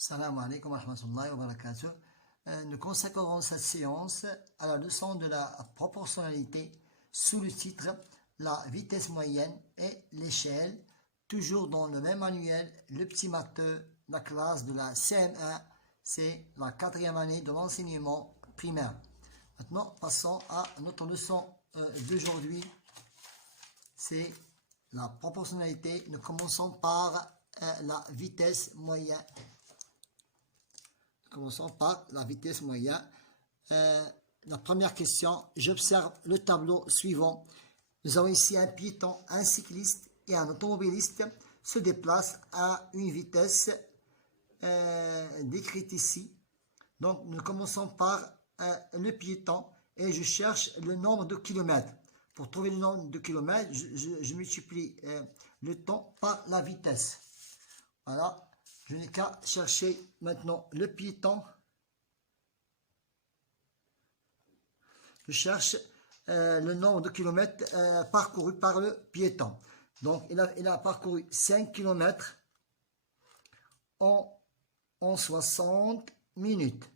Salam alaikum wa rahmatullahi wa barakatuh. Nous consacrerons cette séance à la leçon de la proportionnalité sous le titre La vitesse moyenne et l'échelle, toujours dans le même manuel, le petit matheux, la classe de la CM1, c'est la 4e année de l'enseignement primaire. Maintenant, passons à notre leçon d'aujourd'hui, c'est la proportionnalité. Nous commençons par la vitesse moyenne. Commençons par la vitesse moyenne. La première question, j'observe le tableau suivant. Nous avons ici un piéton, un cycliste et un automobiliste se déplacent à une vitesse décrite ici. Donc, nous commençons par le piéton et je cherche le nombre de kilomètres. Pour trouver le nombre de kilomètres, je multiplie le temps par la vitesse. Voilà. Je n'ai qu'à chercher maintenant le piéton. Je cherche le nombre de kilomètres parcourus par le piéton. Donc, il a parcouru 5 kilomètres en 60 minutes.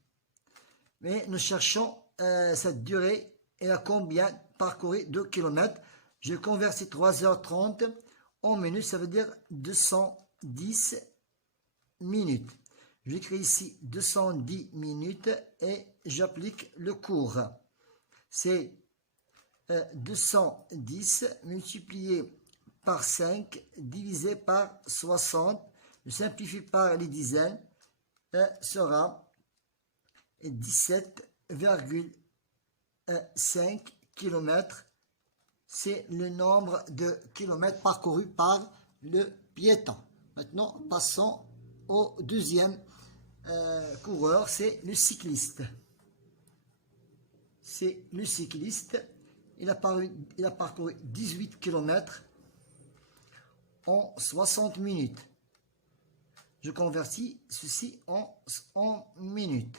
Mais nous cherchons cette durée. Il a combien parcouru de kilomètres? Je convertis 3h30 en minutes, ça veut dire 210 minutes. J'écris ici 210 minutes et j'applique le cours. C'est 210 multiplié par 5 divisé par 60. Je simplifie par les dizaines. Sera 17,5 km. C'est le nombre de kilomètres parcourus par le piéton. Maintenant, passons au deuxième coureur, c'est le cycliste. C'est le cycliste. Il a parcouru 18 km en 60 minutes. Je convertis ceci en minutes.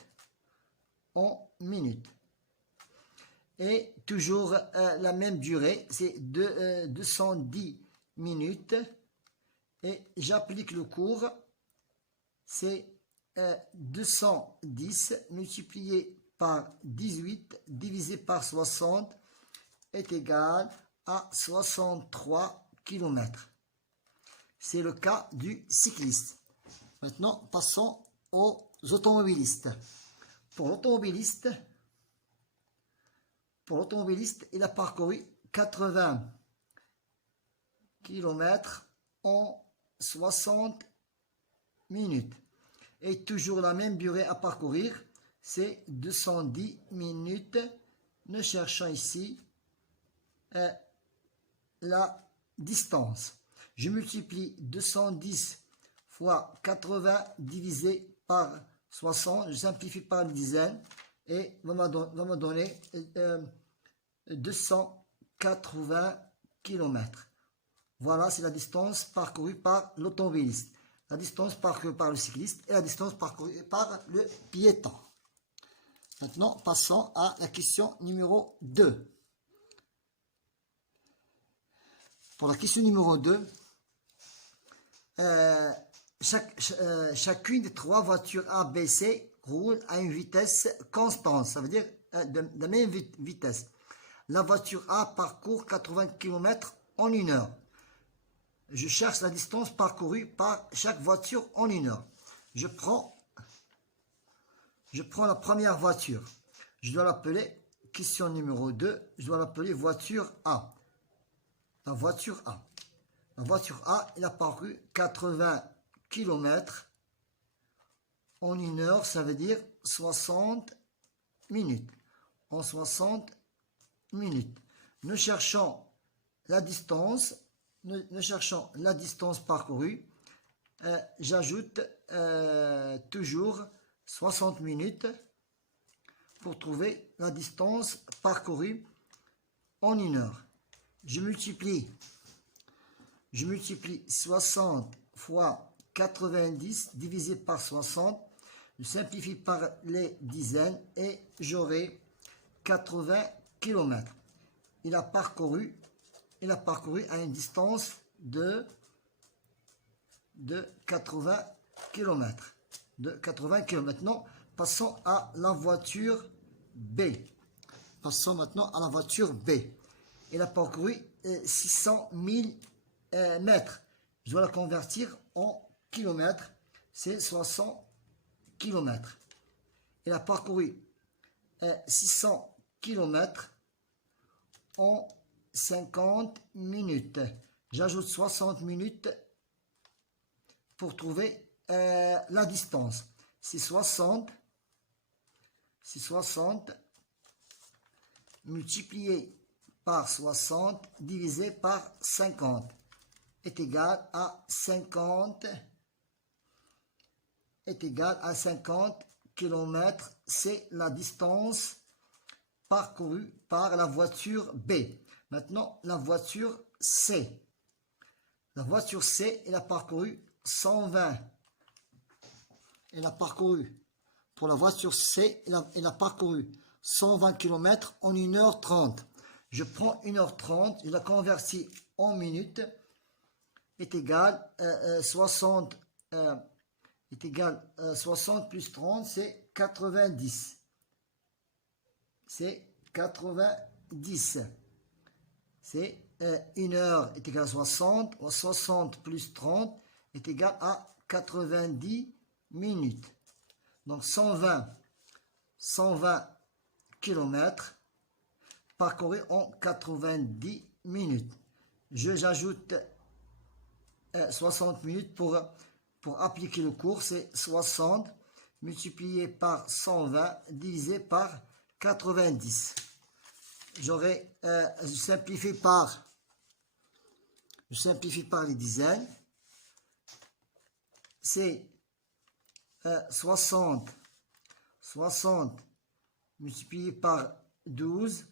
En minutes. Et toujours la même durée, c'est 210 minutes. Et j'applique le cours. C'est 210 multiplié par 18 divisé par 60 est égal à 63 km. C'est le cas du cycliste. Maintenant, passons aux automobilistes. Pour l'automobiliste, il a parcouru 80 km en 60 minutes. Et toujours la même durée à parcourir, c'est 210 minutes. Nous cherchons ici la distance. Je multiplie 210 fois 80 divisé par 60. Je simplifie par les dizaines et va me donner 280 km. Voilà, c'est la distance parcourue par l'automobiliste, la distance parcourue par le cycliste et la distance parcourue par le piéton. Maintenant, passons à la question numéro 2. Pour la question numéro 2, chacune des 3 voitures A, B, C roule à une vitesse constante, ça veut dire de la même vitesse. La voiture A parcourt 80 km en 1 heure. Je cherche la distance parcourue par chaque voiture en 1 heure. Je prends la première voiture. Je dois l'appeler, question numéro 2, je dois l'appeler voiture A. La voiture A. La voiture A, elle a parcouru 80 km en 1 heure, ça veut dire 60 minutes. En 60 minutes. Nous cherchons la distance. Nous cherchons la distance parcourue. J'ajoute toujours 60 minutes pour trouver la distance parcourue en 1 heure. Je multiplie 60 fois 90 divisé par 60. Je simplifie par les dizaines et j'aurai 80 km. Il a parcouru à une distance de 80 km. de 80 km. Maintenant, passons à la voiture B. Passons maintenant à la voiture B. Elle a parcouru 600 000 mètres. Je dois la convertir en kilomètres. C'est 60 km. Elle a parcouru 600 km en 50 minutes. J'ajoute 60 minutes pour trouver la distance. C'est 60 multiplié par 60 divisé par 50 est égal à 50 km. C'est la distance parcourue par la voiture B. Maintenant, la voiture C. La voiture C, elle a parcouru 120. Elle a parcouru, pour la voiture C, elle a parcouru 120 km en 1h30. Je prends 1h30, je la convertis en minutes, est égal 60 plus 30, c'est 90. C'est 90. C'est 1 heure est égal à 60. 60 plus 30 est égal à 90 minutes. Donc 120 km parcourus en 90 minutes. J'ajoute 60 minutes pour appliquer le cours. C'est 60 multiplié par 120 divisé par 90. Je simplifie par les dizaines. C'est 60 multiplié par 12.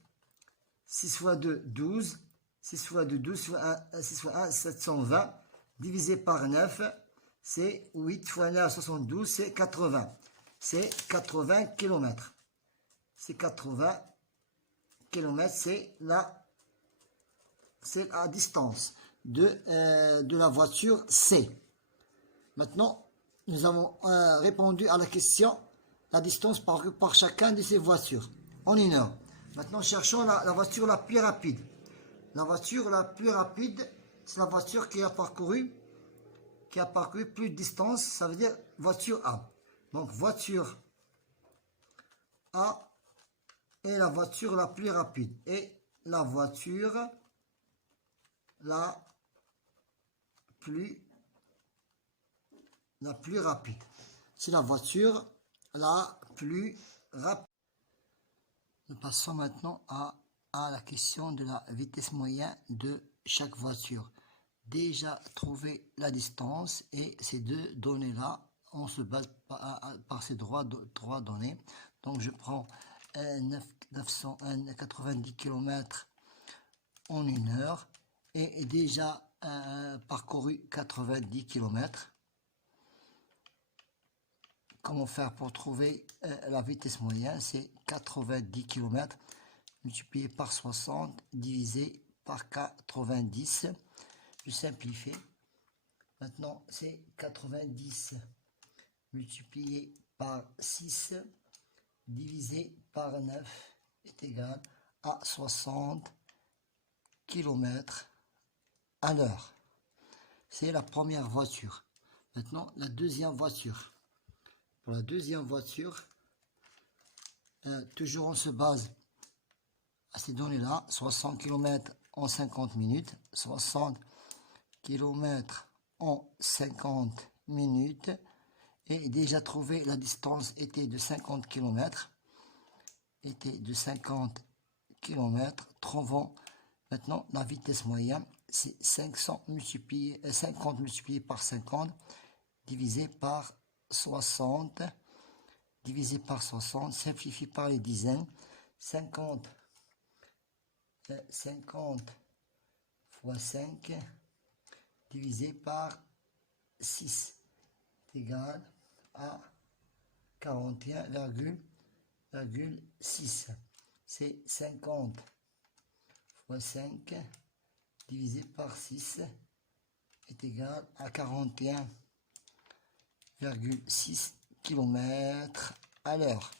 6 fois 2, 12. 6 fois 2, 12. 6 fois 1, 720. Divisé par 9, c'est 8 fois 9, 72, c'est 80. C'est 80 km. C'est 80 km, c'est la distance de la voiture C. Maintenant, nous avons répondu à la question, la distance parcourue par chacun de ces voitures en 1 heure. Maintenant, cherchons la voiture la plus rapide. La voiture la plus rapide, c'est la voiture qui a parcouru plus de distance, ça veut dire voiture A. Donc, voiture A est la voiture la plus rapide. Et la voiture la plus rapide. C'est la voiture la plus rapide. Nous passons maintenant à la question de la vitesse moyenne de chaque voiture. Déjà trouvé la distance et ces deux données-là, on se base par ces trois données. Donc je prends 990 km en 1 heure et déjà parcouru 90 km. Comment faire pour trouver la vitesse moyenne? C'est 90 km multiplié par 60 divisé par 90. Je simplifie. Maintenant, c'est 90 multiplié par 6 divisé par 9 est égal à 60 km à l'heure. C'est la première voiture. Maintenant, la deuxième voiture. Pour la deuxième voiture, toujours on se base à ces données-là, 60 km en 50 minutes, 60 km en 50 minutes, et déjà trouvé la distance était de 50 km, trouvons maintenant la vitesse moyenne, c'est 50 multiplié par 50, divisé par 60, simplifié par les dizaines, 50 fois 5, divisé par 6 est égal à 41,6. C'est 50 fois 5 divisé par 6 est égal à 41,6 km à l'heure.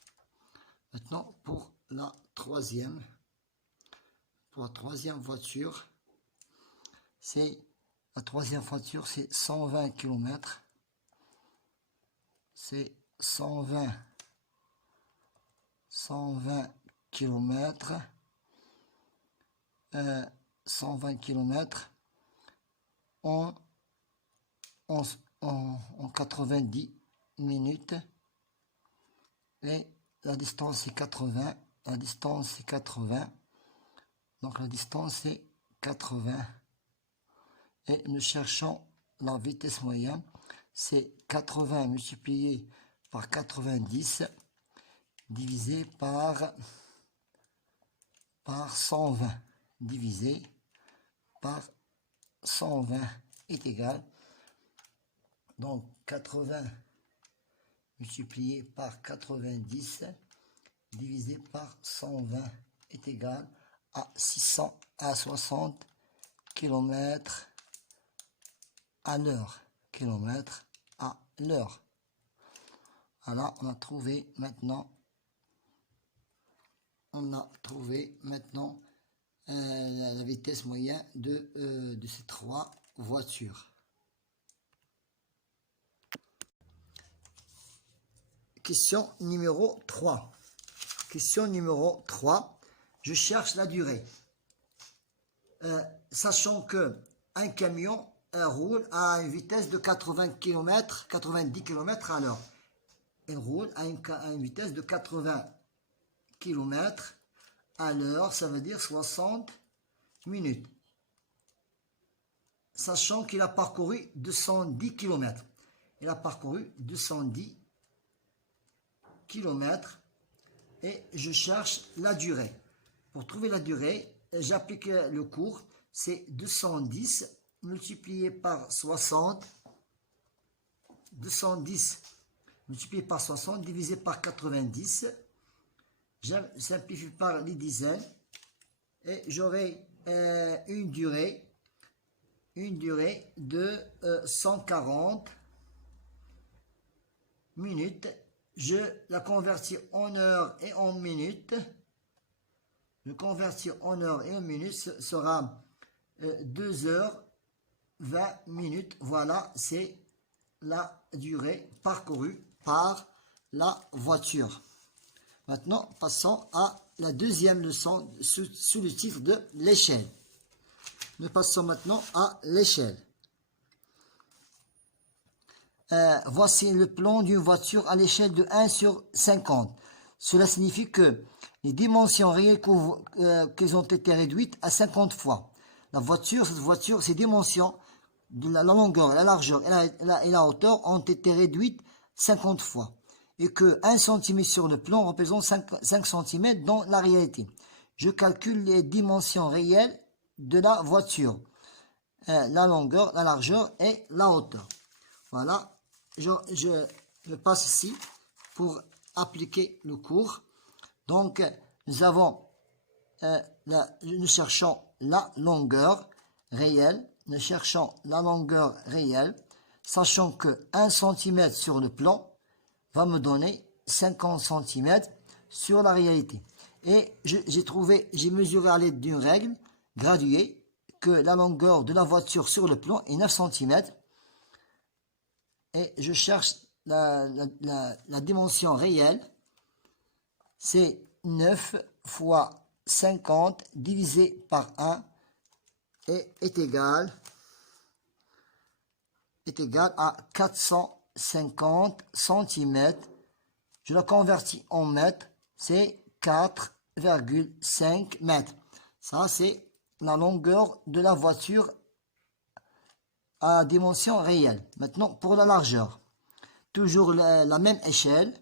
Maintenant, pour la troisième voiture, c'est 120 km. C'est 120 km. 120 km en 90 minutes. Et la distance est 80. Donc la distance est 80. Et nous cherchons la vitesse moyenne. C'est 80 multiplié par 90 divisé par 120. Divisé par 120 est égal. Donc 80 multiplié par 90 divisé par 120 est égal à 60 km à l'heure. Voilà, on a trouvé maintenant la vitesse moyenne de ces trois voitures. Question numéro 3. Je cherche la durée. Sachant que un camion roule à une vitesse de 90 km à l'heure. Il roule à une vitesse de 80 km à l'heure, ça veut dire 60 minutes. Sachant qu'il a parcouru 210 km. Il a parcouru 210 km et je cherche la durée. Pour trouver la durée, j'applique le cours, c'est 210 multiplié par 60. 210 multiplié par 60 divisé par 90. Je simplifie par les dizaines et j'aurai une durée de 140 minutes. Je la convertis en heures et en minutes. Le convertir en heures et en minutes sera 2 heures 20 minutes. Voilà, c'est la durée parcourue par la voiture. Maintenant, passons à la deuxième leçon sous le titre de l'échelle. Nous passons maintenant à l'échelle. Voici le plan d'une voiture à l'échelle de 1/50. Cela signifie que les dimensions réelles qu'elles ont été réduites à 50 fois. Cette voiture, ses dimensions de la longueur, la largeur et la hauteur ont été réduites 50 fois. Et que 1 cm sur le plan représente 5 cm dans la réalité. Je calcule les dimensions réelles de la voiture. La longueur, la largeur et la hauteur. Voilà, je passe ici pour appliquer le cours. Donc, nous cherchons la longueur réelle. Sachant que 1 cm sur le plan va me donner 50 cm sur la réalité. Et j'ai mesuré à l'aide d'une règle graduée que la longueur de la voiture sur le plan est 9 cm. Et je cherche la dimension réelle. C'est 9 fois 50 divisé par 1 et est égal à 450 cm. Je la convertis en mètres, c'est 4,5 mètres. Ça, c'est la longueur de la voiture à dimension réelle. Maintenant, pour la largeur, toujours la même échelle,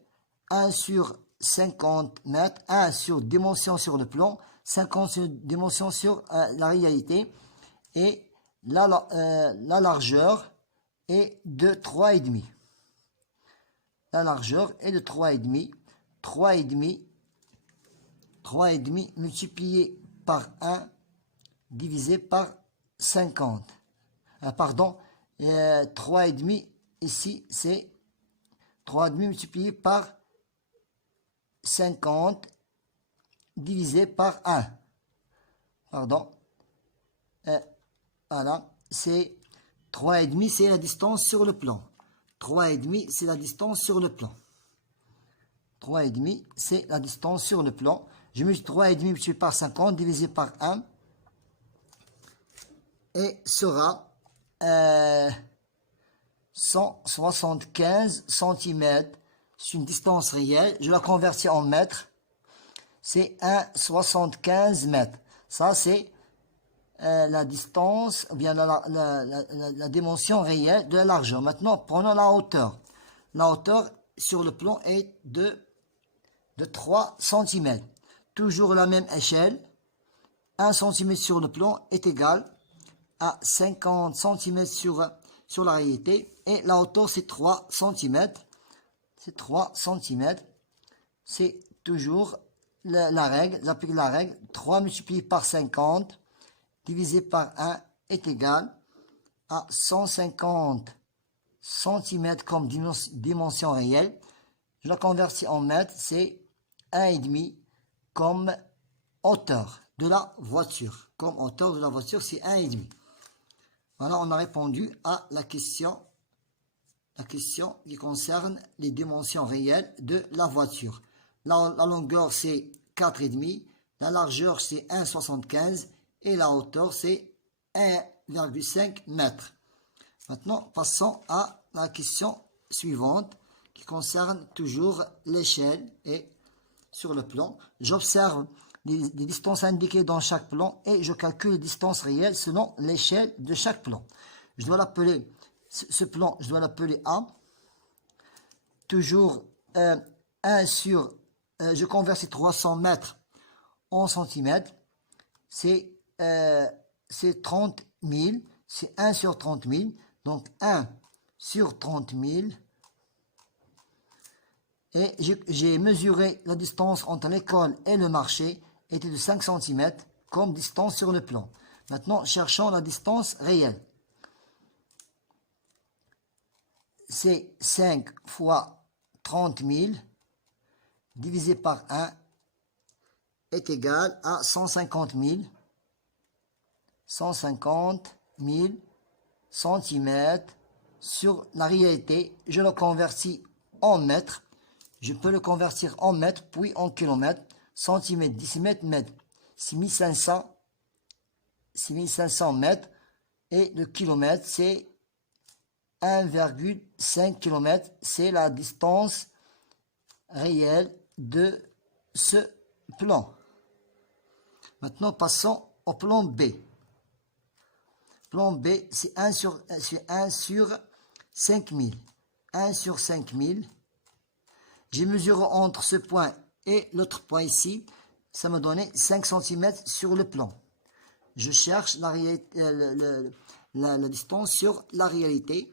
1 sur 50 mètres, 1 sur dimension sur le plan, 50 sur dimension sur la réalité, et la largeur est de 3,5. La largeur est de 3,5. 3,5 multiplié par 1 divisé par 50. 3,5 ici, c'est 3,5 multiplié par 50 divisé par 1. Pardon. Voilà. C'est 3,5, c'est la distance sur le plan. 3,5, c'est la distance sur le plan. 3,5, c'est la distance sur le plan. Je multiplie 3,5 multiplié par 50 divisé par 1. Et sera 175 cm. C'est une distance réelle. Je la convertis en mètres. C'est 1,75 mètres. Ça, c'est la distance, ou bien la dimension réelle de la largeur. Maintenant, prenons la hauteur. La hauteur sur le plan est de 3 cm. Toujours la même échelle. 1 cm sur le plan est égal à 50 cm sur la réalité. Et la hauteur, c'est 3 cm. C'est 3 cm. C'est toujours la règle. J'applique la règle. 3 multiplié par 50 divisé par 1 est égal à 150 cm comme dimension réelle. Je la convertis en mètres. C'est 1,5 comme hauteur de la voiture. Comme hauteur de la voiture, c'est 1,5. Voilà, on a répondu à la question qui concerne les dimensions réelles de la voiture. La longueur, c'est 4,5. La largeur, c'est 1,75. Et la hauteur, c'est 1,5 mètres. Maintenant, passons à la question suivante qui concerne toujours l'échelle et sur le plan. J'observe les distances indiquées dans chaque plan et je calcule les distances réelles selon l'échelle de chaque plan. Je dois l'appeler, ce plan, je dois l'appeler A. Toujours 1 sur, je convertis 300 mètres en centimètres. C'est 30 000, c'est 1 sur 30 000. Donc 1 sur 30 000. Et j'ai mesuré la distance entre l'école et le marché était de 5 cm comme distance sur le plan. Maintenant, cherchons la distance réelle. C'est 5 fois 30 000 divisé par 1 est égal à 150 000. 150 000 centimètres sur la réalité. Je le convertis en mètres. Je peux le convertir en mètres, puis en kilomètres, centimètres, décimètres, mètres. 6500 mètres. Et le kilomètre, c'est 1,5 km. C'est la distance réelle de ce plan. Maintenant, passons au plan B. Plan B, c'est 1 sur 5000. 1 sur 5000. J'ai mesuré entre ce point et l'autre point ici. Ça me donnait 5 cm sur le plan. Je cherche la distance sur la réalité.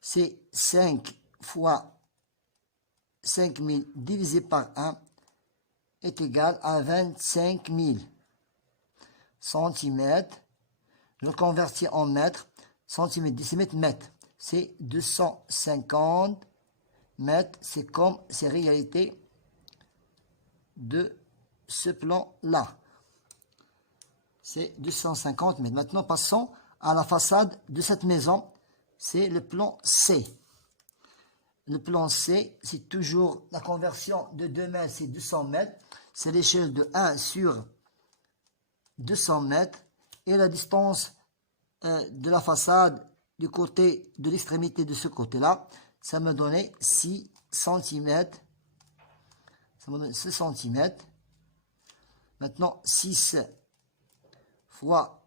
C'est 5 fois 5000 divisé par 1 est égal à 25 000 centimètres. Je le convertis en mètres, centimètres, décimètres, mètres. C'est 250 mètres. C'est comme ces réalités de ce plan-là. C'est 250 mètres. Maintenant, passons à la façade de cette maison. C'est le plan C. Le plan C, c'est toujours la conversion de 2 mètres, c'est 200 mètres. C'est l'échelle de 1 sur 200 mètres. Et la distance de la façade du côté de l'extrémité de ce côté-là, ça me donnait 6 cm. Ça me donne 6 cm. Maintenant, 6 fois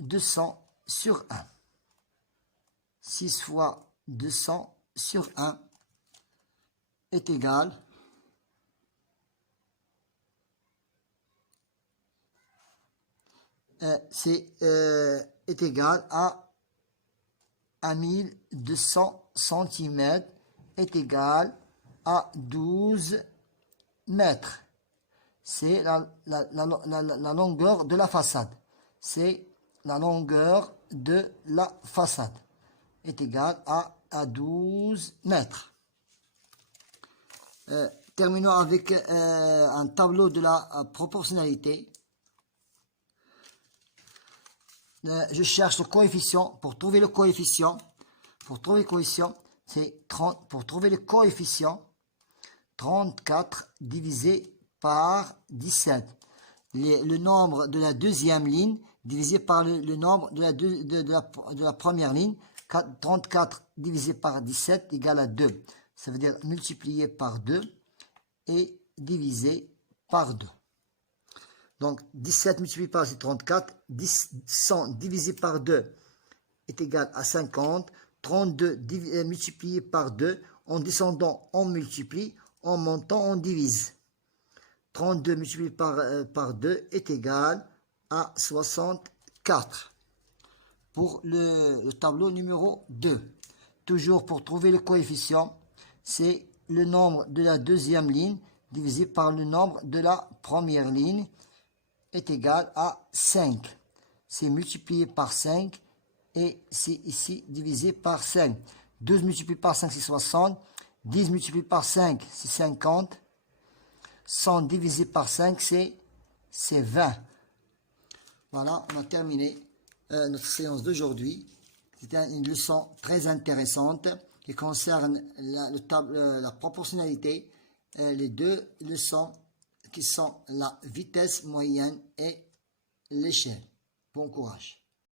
200 sur 1. 6 fois 200 sur 1 est égal est égal à 1200 cm est égal à 12 mètres. C'est la longueur de la façade. C'est la longueur de la façade. est égal à 12 mètres. Terminons avec un tableau de la proportionnalité. Je cherche le coefficient. Pour trouver le coefficient, c'est 30. Pour trouver le coefficient, 34 divisé par 17. Le nombre de la deuxième ligne divisé par le nombre de la première ligne. 34 divisé par 17 égale à 2. Ça veut dire multiplié par 2 et divisé par 2. Donc 17 multiplié par 34, 100 divisé par 2 est égal à 50. 32 multiplié par 2, en descendant on multiplie, en montant on divise. 32 multiplié par 2 est égal à 64. Pour le tableau numéro 2. Toujours pour trouver le coefficient, c'est le nombre de la deuxième ligne divisé par le nombre de la première ligne est égal à 5. C'est multiplié par 5 et c'est ici divisé par 5. 12 multiplié par 5, c'est 60. 10 multiplié par 5, c'est 50. 100 divisé par 5, c'est 20. Voilà, on a terminé notre séance d'aujourd'hui. C'était une leçon très intéressante qui concerne la proportionnalité. Les deux leçons qui sont la vitesse moyenne et l'échelle. Bon courage.